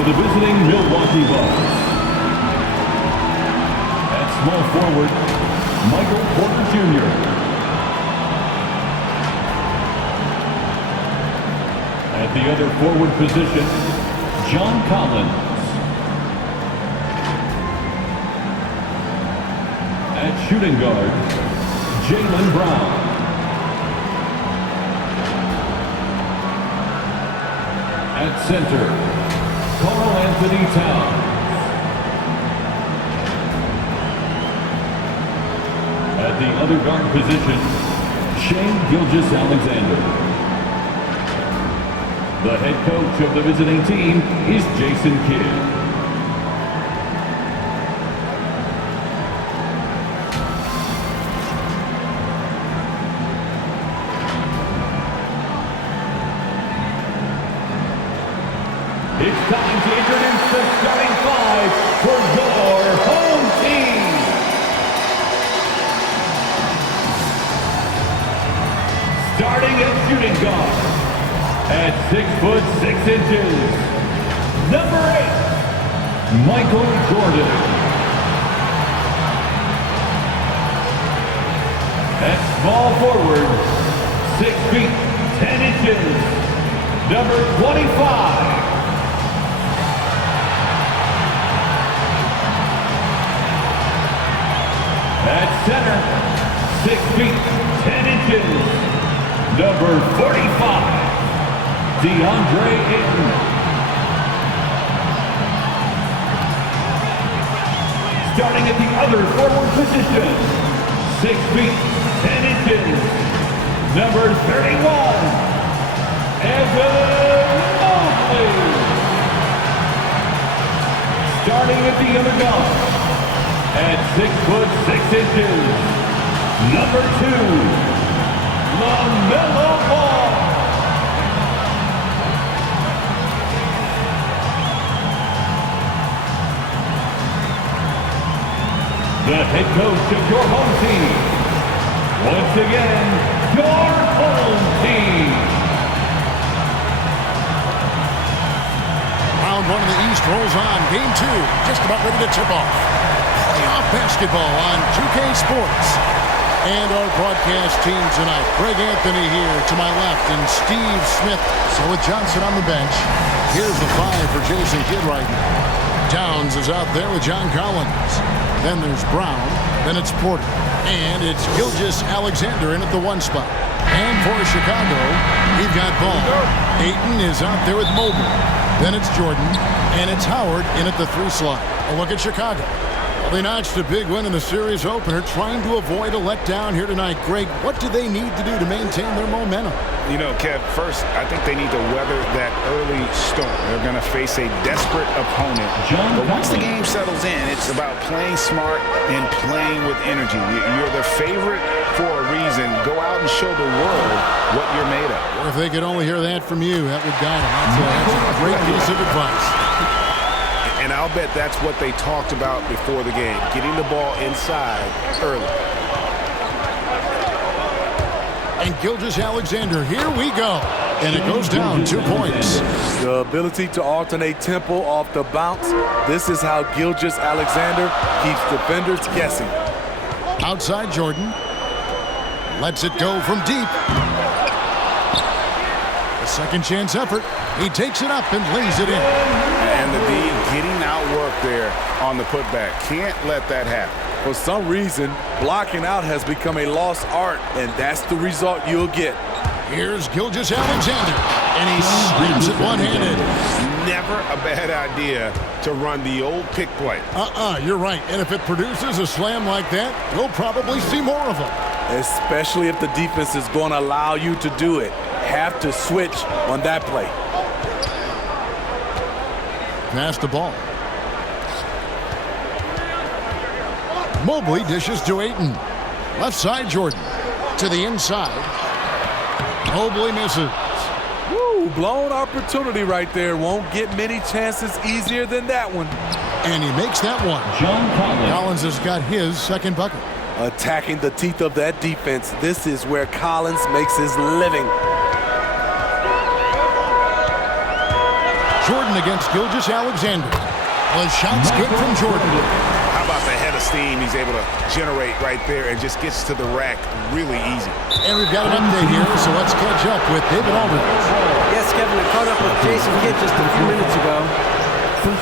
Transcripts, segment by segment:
for the visiting Milwaukee Bucks. At small forward, Michael Porter Jr. At the other forward position, John Colin. At shooting guard, Jaylen Brown. At center, Carl Anthony Towns. At the other guard position, Shane Gilgeous-Alexander. The head coach of the visiting team is Jason Kidd. It's time to introduce the starting five for your home team. Starting at shooting guard at 6'6", number 8, Michael Jordan. At small forward, 6 feet 10 inches, number 25. At center, 6 feet 10 inches, number 45, DeAndre Ayton. Starting at the other forward position, 6 feet 10 inches, number 31, Mobely. Starting at the other guard, at 6'6", number 2, LaMelo Ball. The head coach of your home team. Once again, your home team. Round 1 in the East rolls on. Game 2, just about ready to tip off. Playoff basketball on 2K Sports. And our broadcast team tonight, Greg Anthony here to my left and Steve Smith. So with Johnson on the bench, here's the 5 for Jason Kidd right now. Towns is out there with John Collins. Then there's Brown. Then it's Porter. And it's Gilgeous-Alexander in at the 1 spot. And for Chicago, we've got Ball. Ayton is out there with Mobily. Then it's Jordan. And it's Howard in at the 3 slot. A look at Chicago. Well, they notched a big win in the series opener, trying to avoid a letdown here tonight. Greg, what do they need to do to maintain their momentum? You know, Kev, first, I think they need to weather that early storm. They're going to face a desperate opponent. But once the game settles in, it's about playing smart and playing with energy. You're the favorite for a reason. Go out and show the world what you're made of. If they could only hear that from you, that would guide them. That's a great piece of advice. And I'll bet that's what they talked about before the game, getting the ball inside early. And Gilgeous-Alexander, here we go. And it goes down 2 points. The ability to alternate tempo off the bounce. This is how Gilgeous-Alexander keeps defenders guessing. Outside Jordan. Lets it go from deep. A second chance effort. He takes it up and lays it in. And the D getting outworked there on the putback. Can't let that happen. For some reason, blocking out has become a lost art, and that's the result you'll get. Here's Gilgeous-Alexander, and he slams it one-handed. Never a bad idea to run the old pick play. You're right. And if it produces a slam like that, we'll probably see more of them. Especially if the defense is going to allow you to do it. Have to switch on that play. Pass the ball. Mobily dishes to Ayton. Left side, Jordan. To the inside. Mobily misses. Woo, blown opportunity right there. Won't get many chances easier than that one. And he makes that one. John Collins. Collins has got his second bucket. Attacking the teeth of that defense. This is where Collins makes his living. Jordan against Gilgeous-Alexander. The shot's good from Jordan. How about the head of steam he's able to generate right there and just gets to the rack really easy. And we've got an update here, so let's catch up with David Aldridge. Yes, Kevin, I caught up with Jason Kidd just a few minutes ago.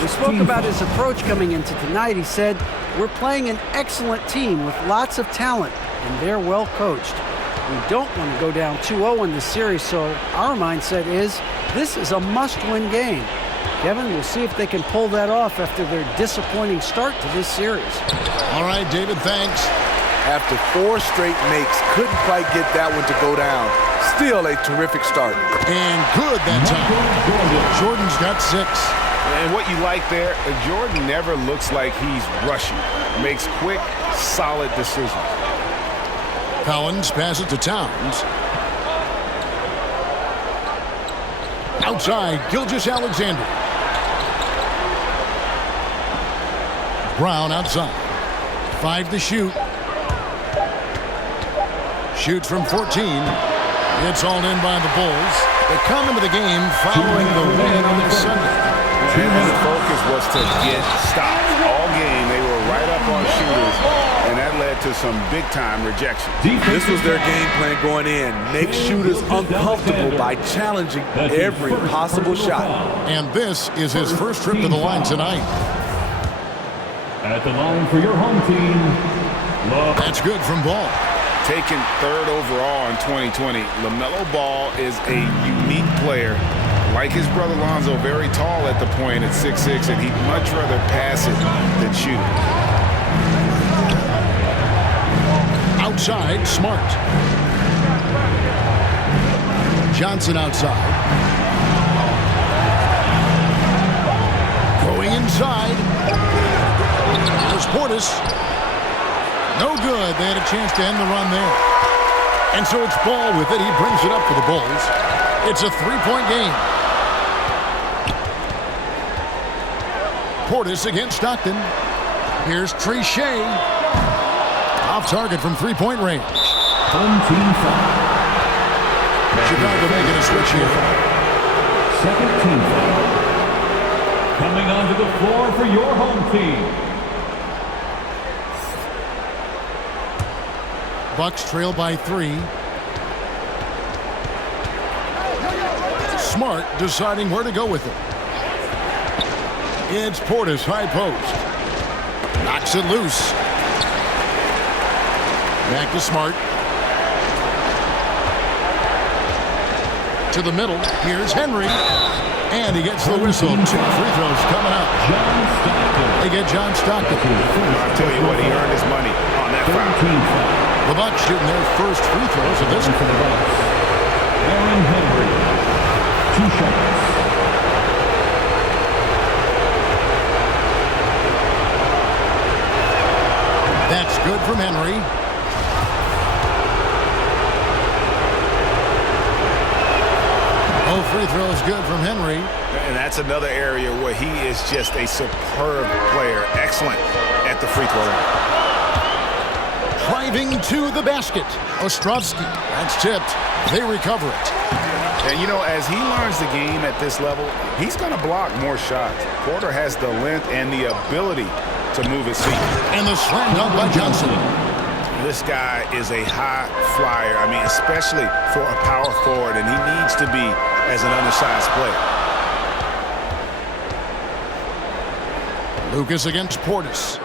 We spoke about his approach coming into tonight. He said, we're playing an excellent team with lots of talent, and they're well coached. We don't want to go down 2-0 in this series, so our mindset is this is a must-win game. Kevin, we'll see if they can pull that off after their disappointing start to this series. All right, David, thanks. After 4 straight makes, couldn't quite get that one to go down. Still a terrific start. And good that time. Jordan's got 6. And what you like there, Jordan never looks like he's rushing. Makes quick, solid decisions. Collins passes to Towns. Outside, Gilgeous-Alexander. Brown outside. 5 to shoot. Shoots from 14. It's all in by the Bulls. They come into the game following the win on Sunday. And the focus was to get stops. All game, they were right up on shooters, and that led to some big-time rejection. This was their game plan going in. Make shooters uncomfortable by challenging every possible shot. And this is his first trip to the line tonight. At the line for your home team, That's good from Ball. Taken 3rd overall in 2020, LaMelo Ball is a unique player. Like his brother Lonzo, very tall at the point at 6'6", and he'd much rather pass it than shoot it. Outside, Smart. Johnson outside. Going inside. There's Portis. No good. They had a chance to end the run there. And so it's Ball with it. He brings it up for the Bulls. It's a 3-point game. Portis against Stockton. Here's Trichet. Off target from 3-point range. home team foul. Chicago making a switch here. Second team foul. Coming onto the floor for your home team. Bucks trail by 3. Smart deciding where to go with it. It's Portis, high post. Knocks it loose. Back to Smart. To the middle. Here's Henry. And he gets the whistle. 2 free throws coming up. They get John Stockton. I'll tell you what, he earned his money on that foul. The Bucks shooting their first free throws of this for the Bucks. Aaron Henry. 2 shots. That's good from Henry. Oh, free throw is good from Henry. And that's another area where he is just a superb player. Excellent at the free throw line. Driving to the basket. Ostrovsky. That's tipped. They recover it. And, you know, as he learns the game at this level, he's going to block more shots. Porter has the length and the ability to move his feet. And the slam dunk by Johnson. This guy is a high flyer. I mean, especially for a power forward, and he needs to be as an undersized player. Lucas against Portis.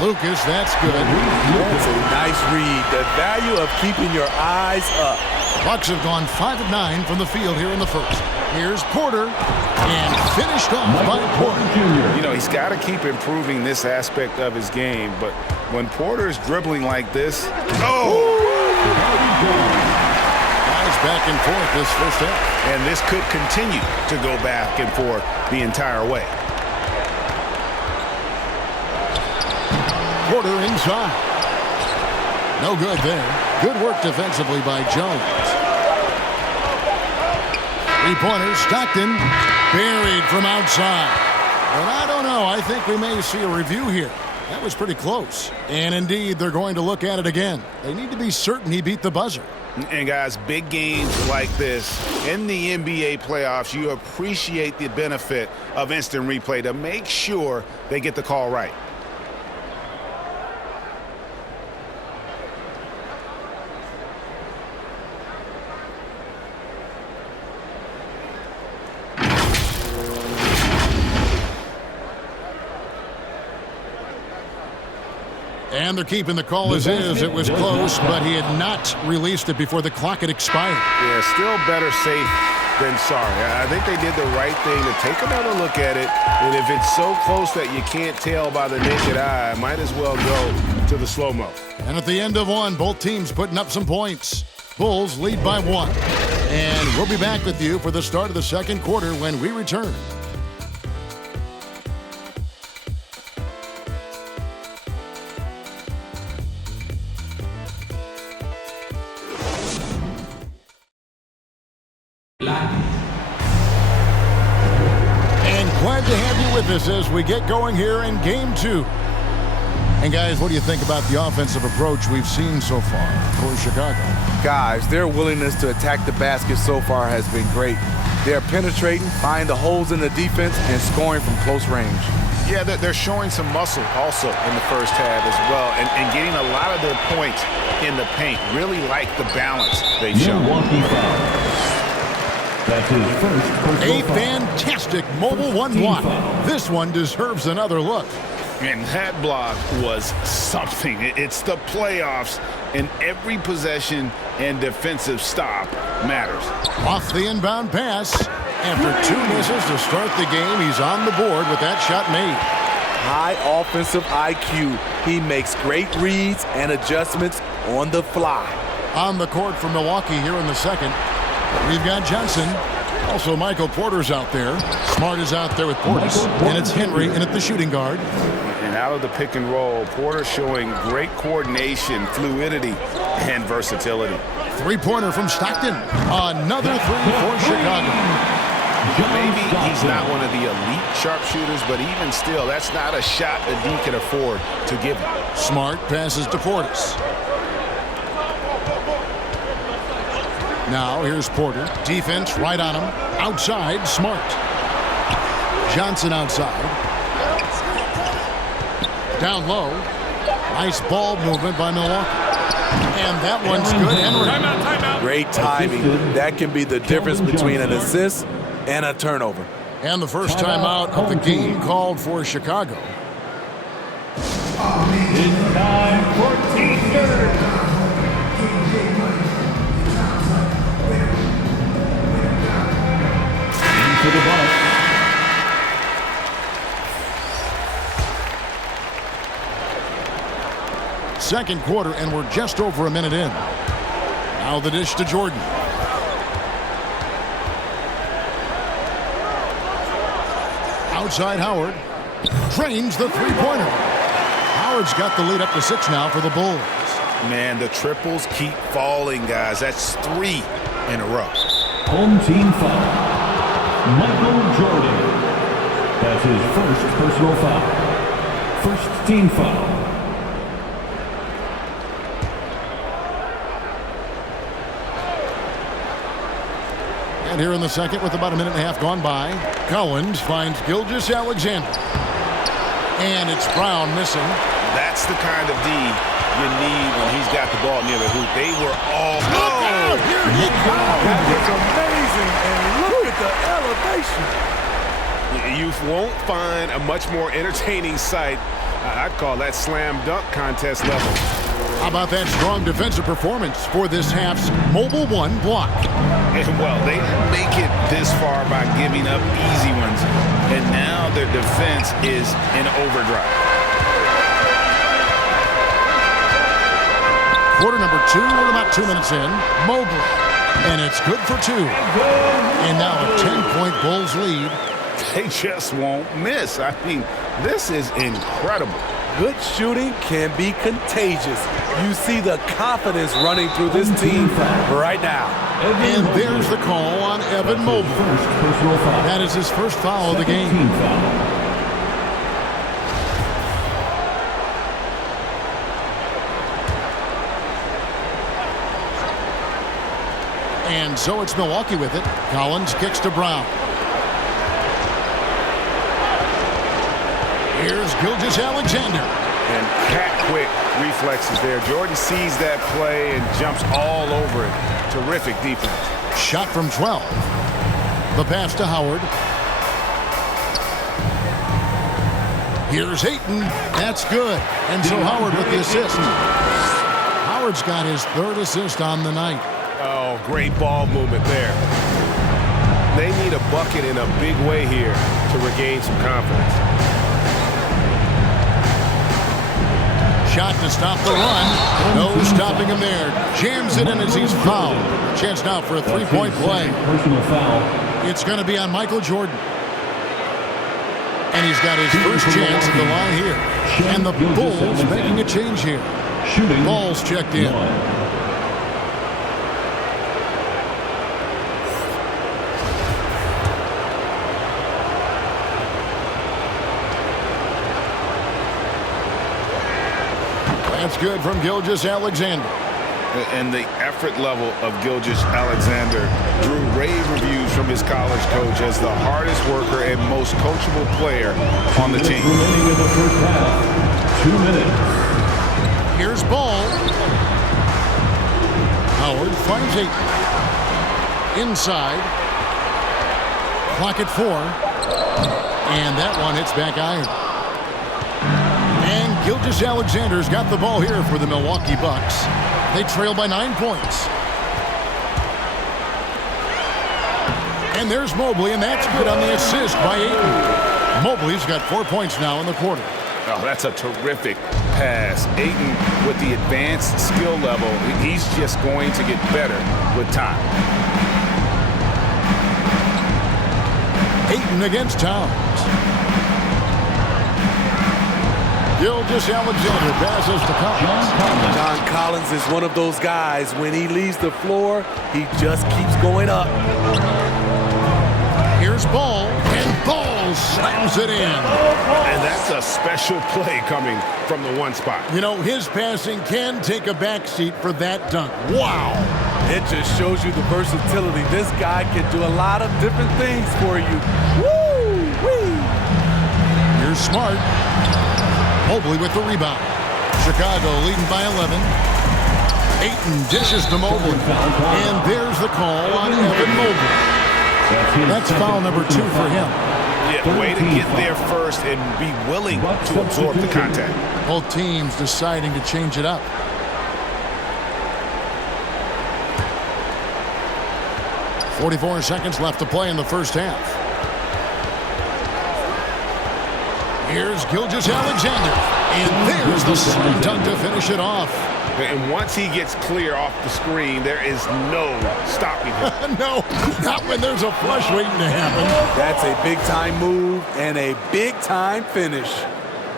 Lucas, that's good. That's a nice read. The value of keeping your eyes up. Bucks have gone 5 of 9 from the field here in the first. Here's Porter, and finished off by Porter. You know, he's got to keep improving this aspect of his game, but when Porter's dribbling like this, Guys back and forth this first half. and this could continue to go back and forth the entire way. Porter inside. No good there. Good work defensively by Jones. 3-pointer, Stockton, buried from outside. But I don't know. I think we may see a review here. That was pretty close. And indeed, they're going to look at it again. They need to be certain he beat the buzzer. And guys, big games like this in the NBA playoffs, you appreciate the benefit of instant replay to make sure they get the call right. And they're keeping the call as is. It was close, but he had not released it before the clock had expired. Yeah, still better safe than sorry. I think they did the right thing to take another look at it. And if it's so close that you can't tell by the naked eye, might as well go to the slow-mo. And at the end of one, both teams putting up some points. Bulls lead by 1. And we'll be back with you for the start of the second quarter when we return. And glad to have you with us as we get going here in Game 2. And guys, what do you think about the offensive approach we've seen so far for Chicago? Guys, their willingness to attack the basket so far has been great. They're penetrating, finding the holes in the defense, and scoring from close range. Yeah, they're showing some muscle also in the first half as well, and getting a lot of their points in the paint. Really like the balance they've shown. Milwaukee foul. That's his first personal A foul. fantastic mobile one block. This one deserves another look. And that block was something. It's the playoffs, and every possession and defensive stop matters. Off the inbound pass. After 2 misses to start the game, he's on the board with that shot made. High offensive IQ. He makes great reads and adjustments on the fly. On the court for Milwaukee here in the second, we've got Johnson. Also, Michael Porter's out there. Smart is out there with Portis. And it's Henry in at the shooting guard. And out of the pick and roll, Porter showing great coordination, fluidity, and versatility. Three-pointer from Stockton. Another three for Chicago. Maybe he's not one of the elite sharpshooters, but even still, that's not a shot that he can afford to give him. Smart passes to Portis. Now here's Porter. Defense right on him. Outside, Smart. Johnson outside. Down low. Nice ball movement by Milwaukee. And that one's good. Henry. Great timing. That can be the difference between an assist and a turnover. And the first timeout of the game called for Chicago. It's time for T-shirt. To the bus. Second quarter, and we're just over a minute in. Now the dish to Jordan. Outside Howard. Drains the three-pointer. Howard's got the lead up to 6 now for the Bulls. Man, the triples keep falling, guys. That's 3 in a row. Home team foul. Michael Jordan. That's his first personal foul. First team foul. And here in the second, with about a minute and a half gone by, Collins finds Gilgeous-Alexander. And it's Brown missing. That's the kind of D you need when he's got the ball near the hoop. They were all... Oh, here he comes! That is amazing, and look at the elevation. You won't find a much more entertaining sight. I'd call that slam dunk contest level. How about that strong defensive performance for this half's Mobile 1 block? And well, they didn't make it this far by giving up easy ones. And now their defense is in overdrive. Quarter number 2, we're about 2 minutes in. Mobely. And it's good for 2. And now a 10-point Bulls lead. They just won't miss. I mean, this is incredible. Good shooting can be contagious. You see the confidence running through this team right now. And there's the call on Evan Mobely. First personal foul. That is his first foul of the game. Team foul. And so it's Milwaukee with it. Collins kicks to Brown. Here's Gilgeous-Alexander. And cat-quick reflexes there. Jordan sees that play and jumps all over it. Terrific defense. Shot from 12. The pass to Howard. Here's Ayton. That's good. And so Howard with the assist. Howard's got his 3rd assist on the night. Oh, great ball movement there. They need a bucket in a big way here to regain some confidence. Shot to stop the run. No stopping him there. Jams it in as he's fouled. Chance now for a 3-point play. Personal foul. It's going to be on Michael Jordan. And he's got his first chance at the line here. And the Bulls making a change here. Shooting. Ball's checked in. That's good from Gilgeous-Alexander. And the effort level of Gilgeous-Alexander drew rave reviews from his college coach as the hardest worker and most coachable player on the team. Remaining in the first half. 2 minutes. Here's Ball. Howard finds Ayton. Inside. Clock at 4. And that one hits back iron. And Gilgeous-Alexander's got the ball here for the Milwaukee Bucks. They trail by 9 points. And there's Mobely, and that's good on the assist by Ayton. Mobly's got 4 points now in the quarter. Oh, that's a terrific pass. Ayton with the advanced skill level, he's just going to get better with time. Ayton against Towns. Gilgeous-Alexander passes to Collins. John Collins is one of those guys. When he leaves the floor, he just keeps going up. Here's Ball, and Ball slams it in. And that's a special play coming from the one spot. You know, his passing can take a backseat for that dunk. Wow. It just shows you the versatility. This guy can do a lot of different things for you. Woo-wee. Here's Smart. Mobley with the rebound. Chicago leading by 11. Ayton dishes to Mobley. And there's the call on Evan Mobley. That's foul number 2 for him. Yeah, way to get there first and be willing to absorb the contact. Both teams deciding to change it up. .44 seconds left to play in the first half. Here's Gilgeous-Alexander. And there's the slam dunk to finish it off. And once he gets clear off the screen, there is no stopping him. No, not when there's a flush waiting to happen. That's a big-time move and a big-time finish.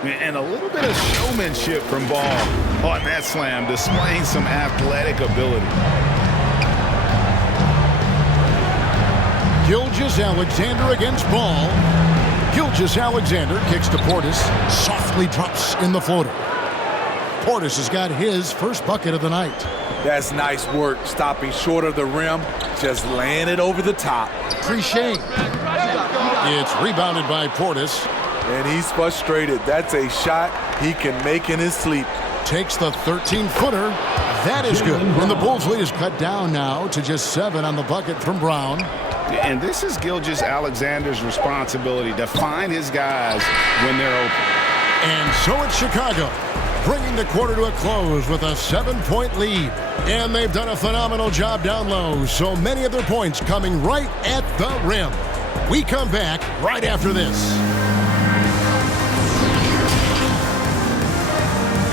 And a little bit of showmanship from Ball on that slam, displaying some athletic ability. Gilgeous-Alexander against Ball. Gilgeous-Alexander kicks to Portis. Softly drops in the floater. Portis has got his first bucket of the night. That's nice work, stopping short of the rim, just laying it over the top. Trichet. It's rebounded by Portis. And he's frustrated. That's a shot he can make in his sleep. Takes the 13-footer. That is good. And the Bulls' lead is cut down now to just 7 on the bucket from Brown. And this is Gilgeous-Alexander's responsibility to find his guys when they're open. And so it's Chicago, bringing the quarter to a close with a 7-point lead. And they've done a phenomenal job down low, so many of their points coming right at the rim. We come back right after this.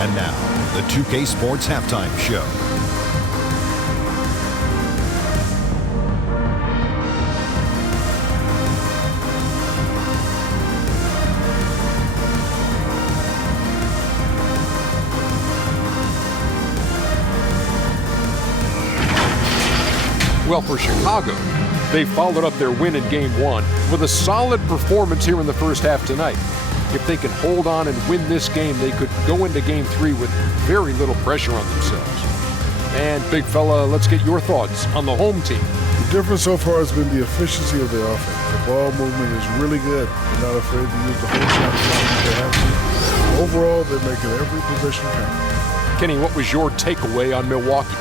And now, the 2K Sports Halftime Show. Well, for Chicago, they followed up their win in Game 1 with a solid performance here in the first half tonight. If they can hold on and win this game, they could go into Game 3 with very little pressure on themselves. And big fella, let's get your thoughts on the home team. The difference so far has been the efficiency of the offense. The ball movement is really good. They're not afraid to use the whole shot as long as they have to. Overall, they're making every possession count. Kenny, what was your takeaway on Milwaukee?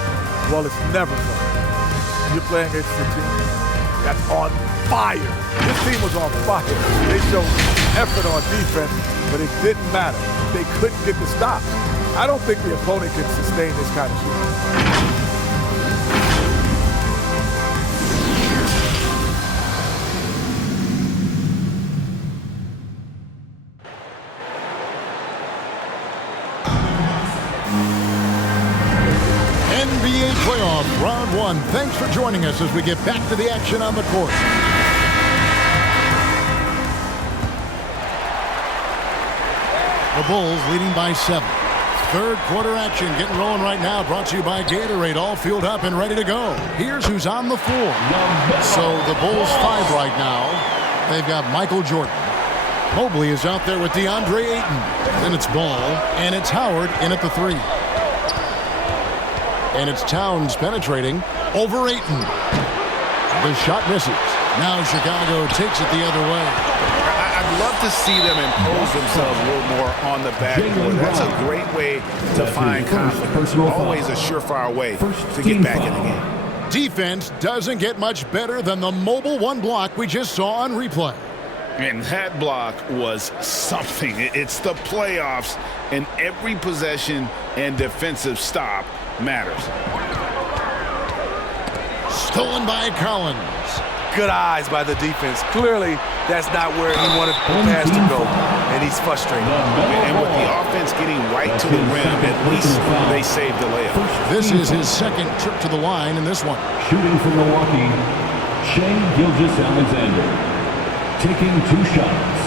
Well, it's never fun. You're playing against a team that's on fire. This team was on fire. They showed effort on defense, but it didn't matter. They couldn't get the stops. I don't think the opponent can sustain this kind of shooting. NBA playoff round one. Thanks for joining us as we get back to the action on the court. The Bulls leading by 7. Third quarter action getting rolling right now, brought to you by Gatorade, all fueled up and ready to go. Here's who's on the floor. So the Bulls 5 right now. They've got Michael Jordan. Mobely is out there with DeAndre Ayton. Then it's Ball, and it's Howard in at the 3. And it's Towns penetrating over Ayton. The shot misses. Now Chicago takes it the other way. I'd love to see them impose themselves a little more on the backboard. That's a great way to find confidence. Always a surefire way to get back in the game. Defense doesn't get much better than the mobile one block we just saw on replay. And that block was something. It's the playoffs, and every possession and defensive stop matters. Stolen by Colin. Good eyes by the defense. Clearly, that's not where he wanted the pass to go, and he's frustrated. And with the offense getting right to the rim, at least they saved the layup. This is his second trip to the line in this one. Shooting from Milwaukee, Shai Gilgeous-Alexander, taking 2 shots.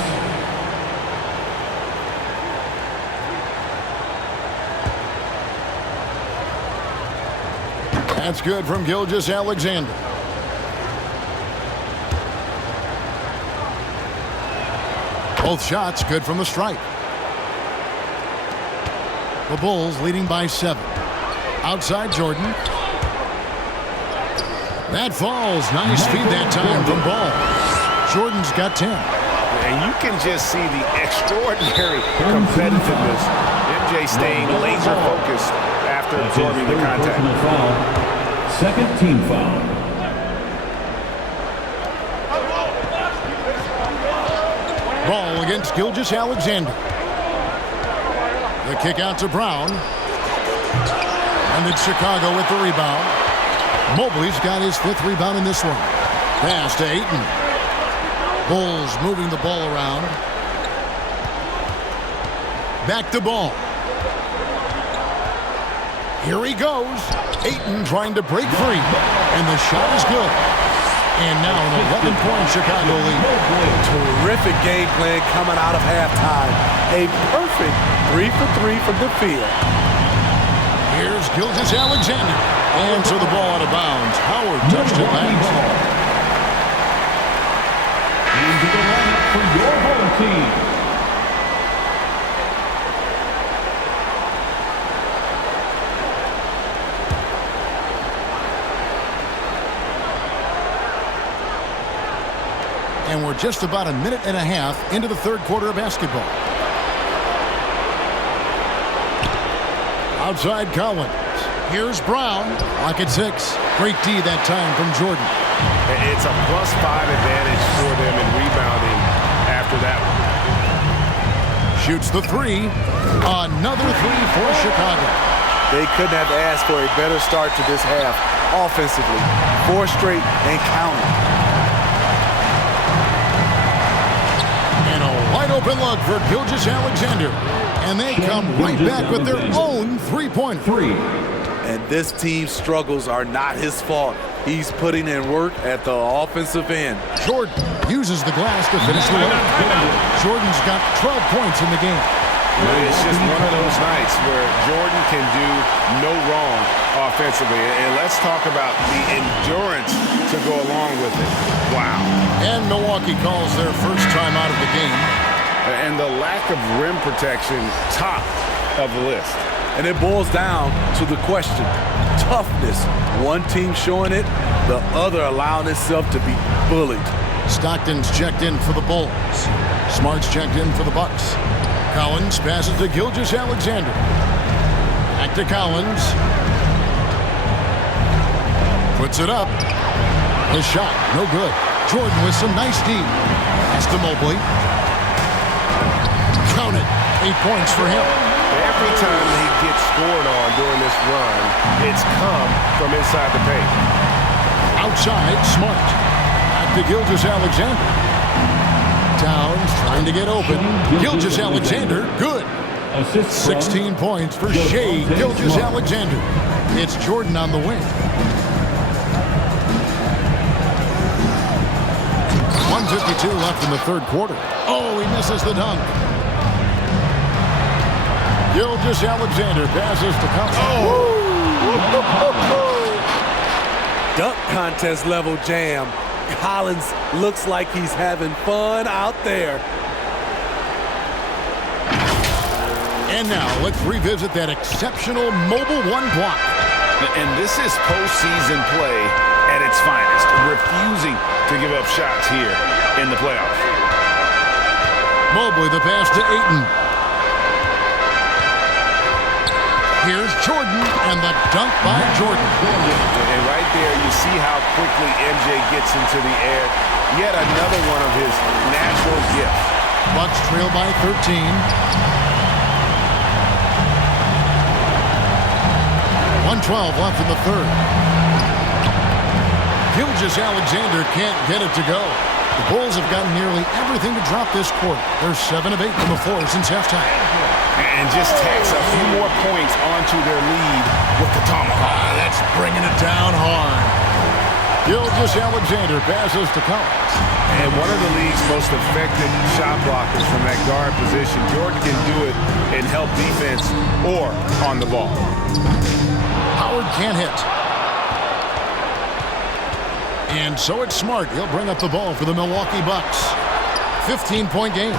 That's good from Gilgeous-Alexander. Both shots good from the stripe. The Bulls leading by 7. Outside Jordan. That falls. Nice feed that time from Ball. Jordan's got 10. And you can just see the extraordinary competitiveness. MJ staying laser focused after absorbing the contact. Second team foul. Ball against Gilgeous-Alexander. The kick out to Brown. And it's Chicago with the rebound. Mobley's got his 5th rebound in this one. Pass to Ayton. Bulls moving the ball around. Back to Ball. Here he goes. Ayton trying to break free. And the shot is good. And now an 11-point Chicago lead. Terrific game plan coming out of halftime. A perfect 3 for 3 from the field. Here's Gilgeous-Alexander. And so the ball out of bounds. Howard touched it last. Into the lineup for your home team. And we're just about a minute and a half into the third quarter of basketball. Outside Collins. Here's Brown. Lock at 6. Great D that time from Jordan. It's a +5 advantage for them in rebounding after that one. Shoots the 3. Another 3 for Chicago. They couldn't have asked for a better start to this half offensively. 4 straight and counting. Wide open look for Gilgeous-Alexander. And they come right back with their own 3-pointer. And this team's struggles are not his fault. He's putting in work at the offensive end. Jordan uses the glass to finish the line. Jordan's got 12 points in the game. It's just one of those nights where Jordan can do no wrong offensively. And let's talk about the endurance to go along with it. Wow. And Milwaukee calls their first time out of the game. And the lack of rim protection, top of the list. And it boils down to the question, toughness. One team showing it, the other allowing itself to be bullied. Stockton's checked in for the Bulls. Smart's checked in for the Bucks. Collins passes to Gilgeous-Alexander. Back to Collins. Puts it up. His shot, no good. Jordan with some nice D. Pass to Mobely. Count it. 8 points for him. Every time he gets scored on during this run, it's come from inside the paint. Outside, Smart. Back to Gilgeous-Alexander. Towns trying to get open. Gilgeous-Alexander, good. 16 points for Shea Gilgeous-Alexander. It's Jordan on the wing. 1:52 left in the third quarter. Oh, he misses the dunk. Gilgeous-Alexander passes to Colin. Oh! Dunk contest level jam. Collins looks like he's having fun out there. And now let's revisit that exceptional mobile one block. And this is postseason play at its finest, refusing to give up shots here in the playoffs. Mobley, the pass to Ayton. Here's Jordan, and the dunk by Jordan. And right there, you see how quickly MJ gets into the air. Yet another one of his natural gifts. Bucks trail by 13. 1:12 left in the third. Gilgeous-Alexander can't get it to go. The Bulls have gotten nearly everything to drop this quarter. They're 7 of 8 from the floor since halftime. And just tacks a few more points onto their lead with the tomahawk. That's bringing it down hard. Gilgeous-Alexander passes to Collins. And one of the league's most effective shot blockers from that guard position. Jordan can do it in help defense or on the ball. Howard can't hit. And so it's Smart. He'll bring up the ball for the Milwaukee Bucks. 15-point game.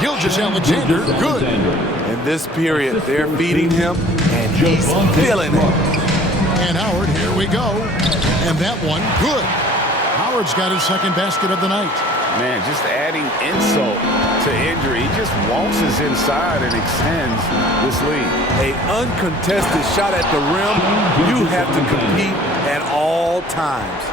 Gilgeous-Alexander, good. In this period, they're feeding him, and he's feeling it. And Howard, here we go. And that one, good. Howard's got his second basket of the night. Man, just adding insult to injury. He just waltzes inside and extends this lead. An uncontested shot at the rim, you have to compete at all times.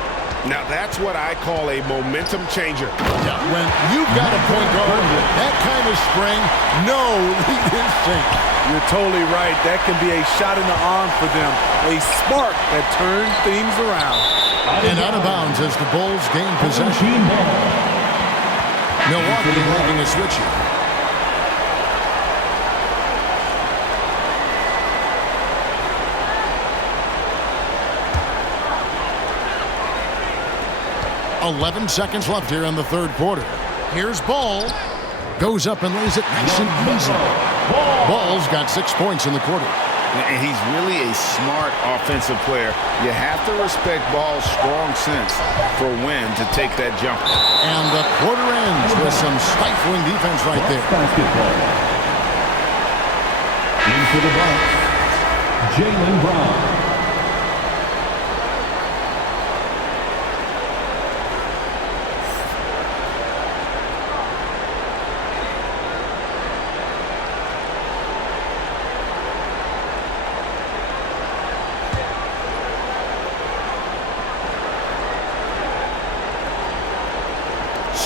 Now, that's what I call a momentum changer. Yeah, when you've got a point guard, that kind of spring, no lead is safe. You're totally right. That can be a shot in the arm for them. A spark that turns things around. And out of bounds as the Bulls gain possession. Milwaukee making a switch here. .11 seconds left here in the third quarter. Here's Ball. Goes up and lays it nice and easy. Ball's got 6 points in the quarter. And he's really a smart offensive player. You have to respect Ball's strong sense for when to take that jumper. And the quarter ends with some stifling defense right there. Basketball. Into the box, Jaylen Brown.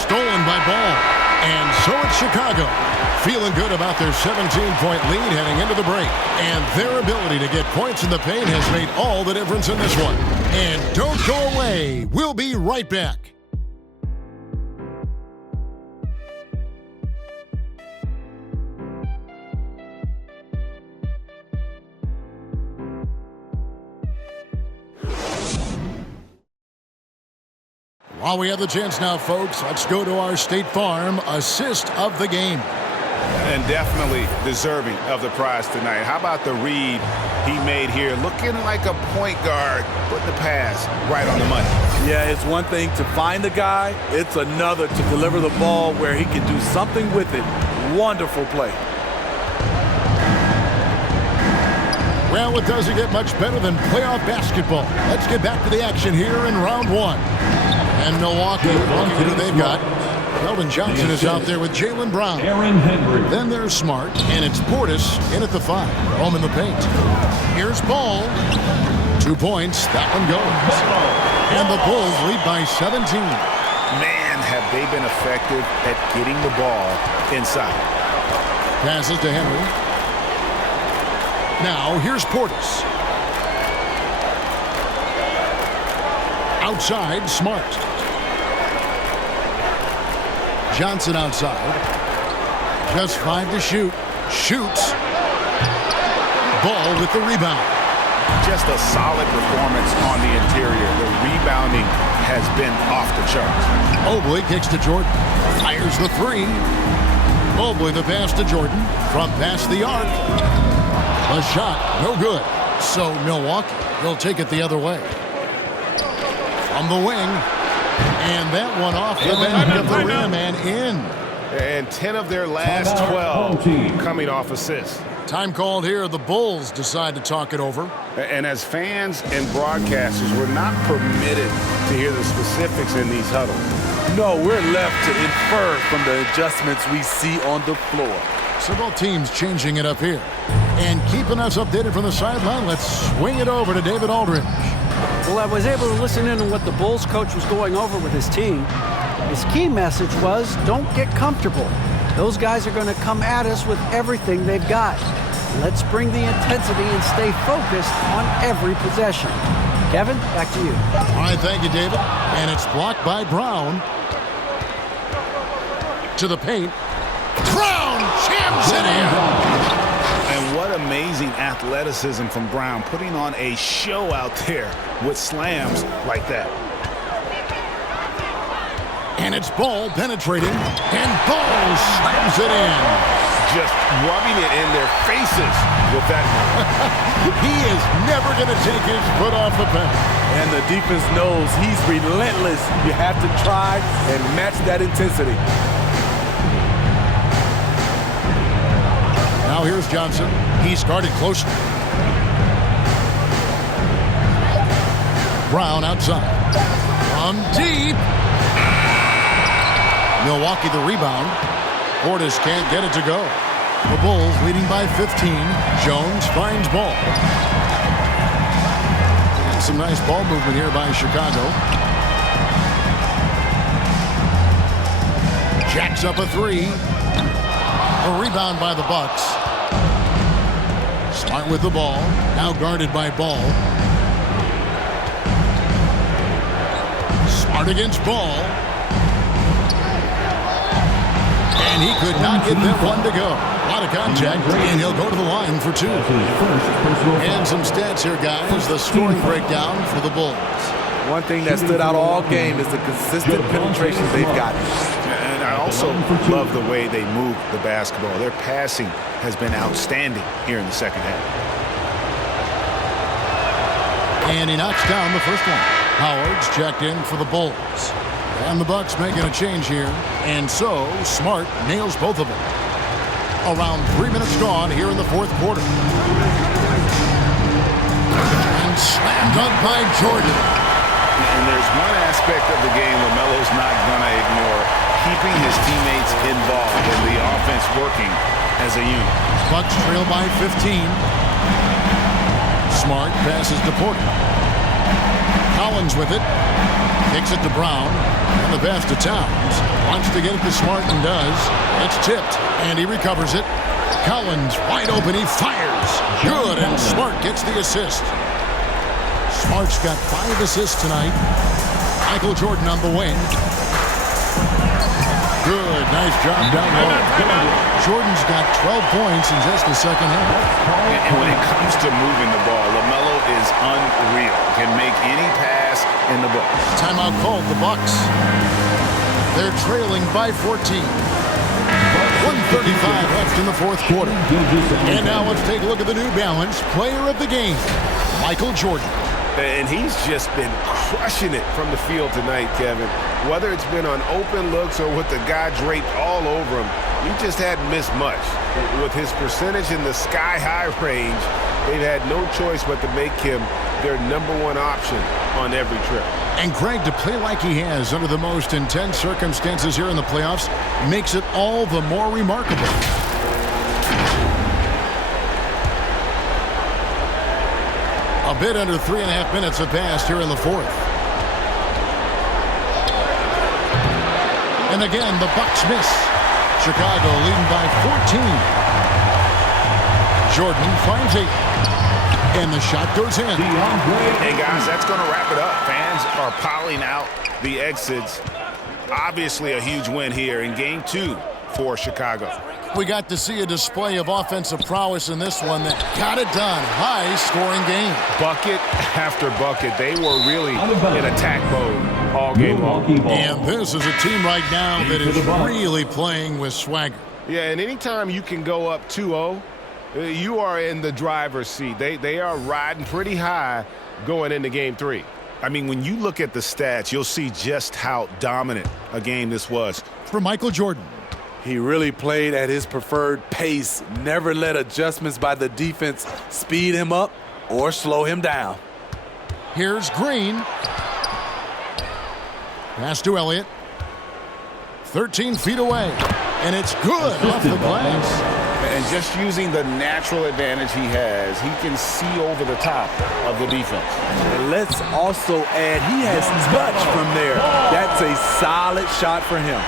Stolen by Ball. And so it's Chicago. Feeling good about their 17-point lead heading into the break. And their ability to get points in the paint has made all the difference in this one. And don't go away. We'll be right back. While we have the chance now, folks, let's go to our State Farm assist of the game. And definitely deserving of the prize tonight. How about the read he made here? Looking like a point guard, putting the pass right on the money. Yeah, it's one thing to find the guy. It's another to deliver the ball where he can do something with it. Wonderful play. Well, it doesn't get much better than playoff basketball. Let's get back to the action here in round one. And Milwaukee, looking at who they've got. Keldon Johnson is out there with Jaylen Brown. Aaron Henry. Then there's Smart, and it's Portis in at the 5. Home in the paint. Here's Ball. 2 points. That one goes. And the Bulls lead by 17. Man, have they been effective at getting the ball inside. Passes to Henry. Now, here's Portis. Outside, Smart. Johnson outside. Just 5 to shoot. Shoots. Ball with the rebound. Just a solid performance on the interior. The rebounding has been off the charts. Mobley kicks to Jordan. Fires the 3. Mobley the pass to Jordan. From past the arc. A shot. No good. So Milwaukee will take it the other way. From the wing. And that one off the back of the rim and in. And 10 of their last 12 coming off assists. Time called here. The Bulls decide to talk it over. And as fans and broadcasters, we're not permitted to hear the specifics in these huddles. No, we're left to infer from the adjustments we see on the floor. So both teams changing it up here. And keeping us updated from the sideline, let's swing it over to David Aldridge. Well, I was able to listen in on what the Bulls coach was going over with his team. His key message was, don't get comfortable. Those guys are going to come at us with everything they've got. Let's bring the intensity and stay focused on every possession. Kevin, back to you. All right, thank you, David. And it's blocked by Brown. To the paint. Brown jams it in. And what amazing athleticism from Brown, putting on a show out there with slams like that. And it's Ball penetrating, and Ball slams it in. Just rubbing it in their faces with that. He is never going to take his foot off the pedal. And the defense knows he's relentless. You have to try and match that intensity. Now here's Johnson. He's guarded closely. Brown outside. From deep. Milwaukee the rebound. Portis can't get it to go. The Bulls leading by 15. Jones finds Ball. And some nice ball movement here by Chicago. Jacks up a 3. A rebound by the Bucks. Smart with the ball. Now guarded by Ball. Smart against Ball. And he could not get that one to go. A lot of contact, and he'll go to the line for 2. And some stats here, guys. The scoring breakdown for the Bulls. One thing that stood out all game is the consistent penetration they've gotten. And I also love the way they move the basketball. Their passing has been outstanding here in the second half. And he knocks down the first one. Howard's checked in for the Bulls. And the Bucks making a change here. And so, Smart nails both of them. Around 3 minutes gone here in the fourth quarter. And slam dunk by Jordan. And there's one aspect of the game LaMelo's not going to ignore. Keeping his teammates involved and the offense working as a unit. Bucks trail by 15. Smart passes to Porter. Collins with it. Kicks it to Brown. And the pass to Towns. Wants to get it to Smart and does. It's tipped. And he recovers it. Collins wide open. He fires. Good. And Smart gets the assist. Smart's got 5 assists tonight. Michael Jordan on the wing. Good. Nice job down low. Jordan's got 12 points in just the second half. And when it comes to moving the ball, LaMelo is unreal. Can make any pass in the book. Timeout called the Bucks. They're trailing by 14. 1:34 1:55 left in the fourth quarter. And now let's take a look at the New Balance player of the game, Michael Jordan. And he's just been crushing it from the field tonight, Kevin. Whether it's been on open looks or with the guy draped all over him, he just hadn't missed much. With his percentage in the sky-high range, they've had no choice but to make him their #1 option on every trip. And Greg, to play like he has under the most intense circumstances here in the playoffs makes it all the more remarkable. A bit under 3.5 minutes have passed here in the fourth. And again, the Bucks miss. Chicago leading by 14. Jordan finds Ayton. And the shot goes in. Hey, guys, that's going to wrap it up. Fans are piling out the exits. Obviously a huge win here in Game 2 for Chicago. We got to see a display of offensive prowess in this one that got it done. High-scoring game. Bucket after bucket. They were really in attack mode all game long. And this is a team right now that is really playing with swagger. Yeah, and anytime you can go up 2-0, you are in the driver's seat. They are riding pretty high going into Game 3. I mean, when you look at the stats, you'll see just how dominant a game this was. For Michael Jordan. He really played at his preferred pace, never let adjustments by the defense speed him up or slow him down. Here's Green. Pass to Elliott. 13 feet away. And it's good off the glass. And just using the natural advantage he has, he can see over the top of the defense. And let's also add he has touch from there. That's a solid shot for him.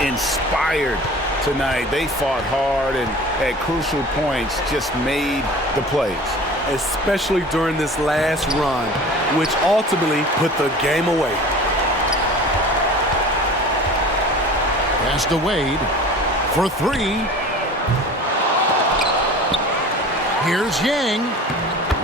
Inspired tonight. They fought hard and at crucial points just made the plays. Especially during this last run, which ultimately put the game away. Pass to Wade for 3. Here's Yang.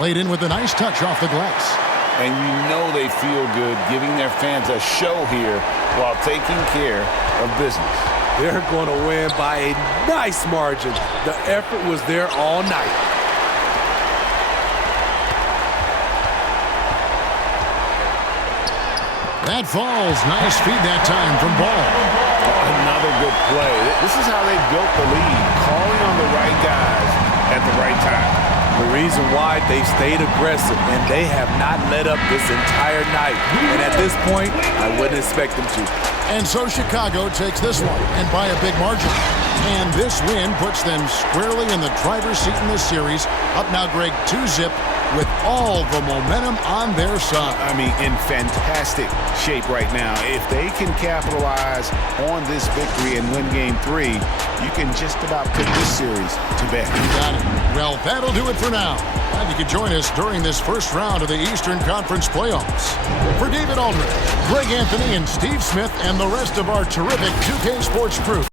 Laid in with a nice touch off the glass. And you know they feel good giving their fans a show here while taking care of business. They're going to win by a nice margin. The effort was there all night. That falls. Nice feed that time from Ball. Another good play. This is how they built the lead, calling on the right guys at the right time. The reason why they've stayed aggressive, and they have not let up this entire night. And at this point, I wouldn't expect them to. And so Chicago takes this one, and by a big margin. And this win puts them squarely in the driver's seat in this series. Up now, Greg, 2-zip with all the momentum on their side. I mean, in fantastic shape right now. If they can capitalize on this victory and win Game 3, you can just about put this series to bed. You got it. Well, that'll do it for now. Glad you could join us during this first round of the Eastern Conference playoffs. For David Aldridge, Greg Anthony, and Steve Smith, and the rest of our terrific 2K Sports crew.